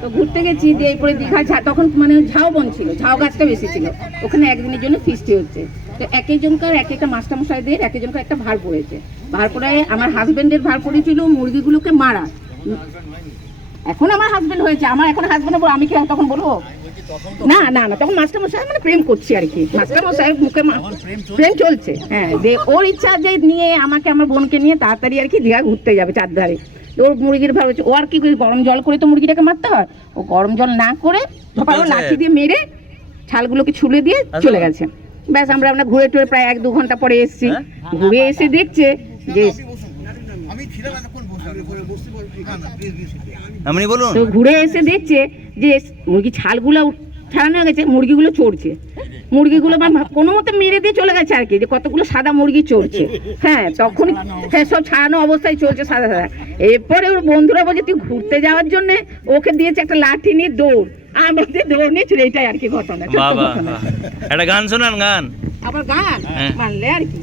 তো ঘুরতে গেছি, যে এরপরে দীঘা তখন মানে ঝাউবন ছিল, ঝাউ গাছটা বেশি ছিল, ওখানে একদিনের জন্য ফিস্টি হচ্ছে। তো এক একজনকার এক একটা মাস্টারমশাইদের এক একজনকার একটা ভার পড়েছে। ভার পড়ে আমার হাজবেন্ডের ভার পড়েছিল মুরগিগুলোকে মারা। এখন আমার হাজবেন্ড হয়েছে, আমার এখন হাজবেন্ড বলো, আমি কি তখন বলবো? না না না, তখন মাস্টারমশাই মানে প্রেম করছি আর কি, মাস্টারমশাই মুখে প্রেম চলছে। হ্যাঁ, যে ওর ইচ্ছা যে নিয়ে আমাকে আমার বোনকে নিয়ে তাড়াতাড়ি আর কি দীঘা ঘুরতে যাবে চারধারে। ওর মুরগির ভার হচ্ছে, ও আর কি গরম জল করে তো মুরগিটাকে মারতে হয়, ও গরম জল না করে ধপালো লাঠি দিয়ে মেরে ছালগুলোকে ছুলে দিয়ে চলে গেছে। ব্যাস আমরা ঘুরে টুরে প্রায় 1-2 ঘন্টা পরে এসেছি। ঘুরে এসে দেখছে যে তো ঘুরে এসে দেখছে যে মুরগি ছালগুলো ছাড়ানো হয়ে গেছে, মুরগিগুলো চড়ছে। মুরগিগুলো কোনো মতে মেরে দিয়ে চলে গেছে আর কি, যে কতগুলো সাদা মুরগি চড়ছে। হ্যাঁ, তখনই হ্যাঁ সব ছাড়ানো অবস্থায় চলছে সাদা সাদা। এরপরে ওর বন্ধুরা বলছে তুই ঘুরতে যাওয়ার জন্য ওকে দিয়েছে একটা লাঠি নিয়ে দৌড়, আমাদের দৌড় নিয়ে চলে, এটাই আর কি ঘটনা। একটা গান শোনান, গান আবার গান মানলে আর কি।